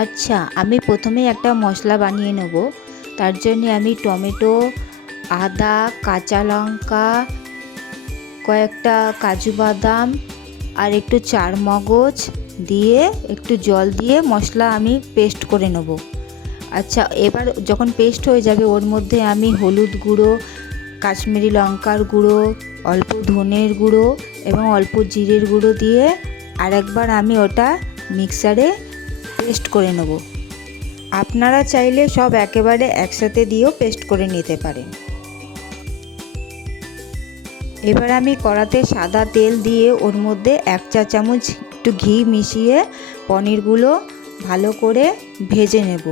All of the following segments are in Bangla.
আচ্ছা, আমি প্রথমেই একটা মশলা বানিয়ে নেব। তার জন্য আমি টমেটো, আদা, কাঁচা লঙ্কা, কয়েকটা কাজু বাদাম আর একটু চারমগজ দিয়ে একটু জল দিয়ে মশলা আমি পেস্ট করে নেব। আচ্ছা, এবার যখন পেস্ট হয়ে যাবে ওর মধ্যে আমি হলুদ গুঁড়ো, কাশ্মীরি লঙ্কার গুঁড়ো, অল্প ধনের গুঁড়ো এবং অল্প জিরের গুঁড়ো দিয়ে আরেকবার আমি ওটা মিক্সারে পেস্ট করে নেব। আপনারা চাইলে সব একেবারে একসাথে দিয়েও পেস্ট করে নিতে পারেন। এবার আমি কড়াতে সাদা তেল দিয়ে ওর মধ্যে 1 চা চামচ একটু ঘি মিশিয়ে পনিরগুলো ভালো করে ভেজে নেব।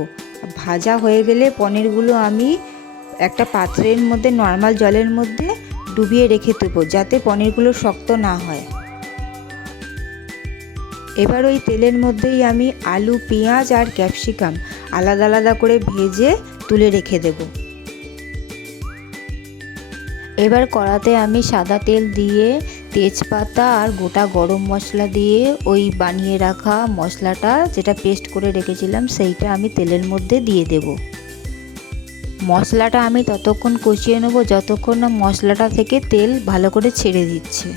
ভাজা হয়ে গেলে পনিরগুলো আমি একটা পাত্রের মধ্যে নর্মাল জলের মধ্যে ডুবিয়ে রেখে দেবো, যাতে পনিরগুলো শক্ত না হয়। এবার ওই তেলের মধ্যেই আমি আলু, পেঁয়াজ আর ক্যাপসিকাম আলাদা আলাদা করে ভেজে তুলে রেখে দেব। এবার কড়াতে আমি সাদা তেল দিয়ে তেজপাতা আর গোটা গরম মশলা দিয়ে ওই বানিয়ে রাখা মশলাটা, যেটা পেস্ট করে রেখেছিলাম, সেইটা আমি তেলের মধ্যে দিয়ে দেব। মশলাটা আমি ততক্ষণ কষিয়ে নেব যতক্ষণ না মশলাটা থেকে তেল ভালো করে ছেড়ে দিচ্ছে।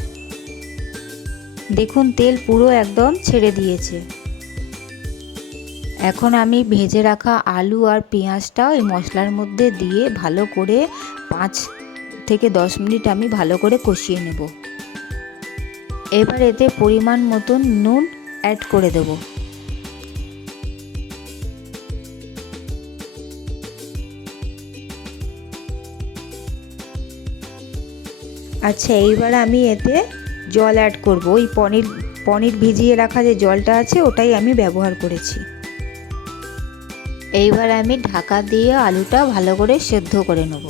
দেখুন, তেল পুরো একদম ছেড়ে দিয়েছে। এখন আমি ভেজে রাখা আলু আর পেঁয়াজটা ওই মশলার মধ্যে দিয়ে ভালো করে 5 থেকে 10 মিনিট আমি ভালো করে কষিয়ে নেব। এবার এতে পরিমাণ মতন নুন অ্যাড করে দেব। আচ্ছা, এইবার আমি এতে জল অ্যাড করব। ওই পনির ভিজিয়ে রাখা যে জলটা আছে ওটাই আমি ব্যবহার করেছি। এইবার আমি ঢাকা দিয়ে আলুটা ভালো করে সেদ্ধ করে নেব।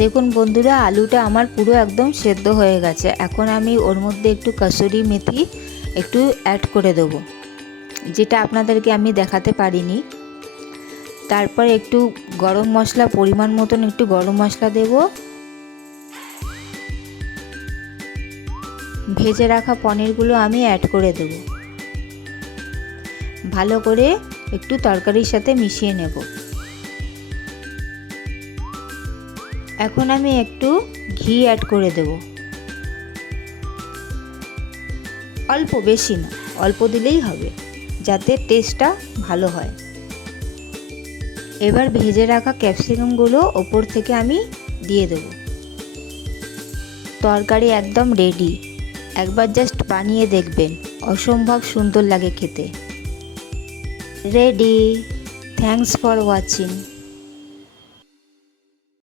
দেখুন বন্ধুরা, আলুটা আমার পুরো একদম সেদ্ধ হয়ে গেছে। এখন আমি ওর মধ্যে একটু কসুরি মেথি একটু অ্যাড করে দেব, যেটা আপনাদেরকে আমি দেখাতে পারিনি। তারপর একটু গরম মশলা, পরিমাণ মতন একটু গরম মশলা দেব। ভেজে রাখা পনিরগুলো আমি অ্যাড করে দেব। ভালো করে একটু তরকারির সাথে মিশিয়ে নেব। এখন আমি একটু ঘি অ্যাড করে দেব। অল্প, বেশি না, অল্প দিলেই হবে, যাতে টেস্টটা ভালো হয়। এবার ভেজে রাখা ক্যাপসিকামগুলো ওপর থেকে আমি দিয়ে দেব। তরকারি একদম রেডি। একবার জাস্ট বানিয়ে দেখবেন, অসম্ভব সুন্দর লাগে খেতে। রেডি। Thanks for watching.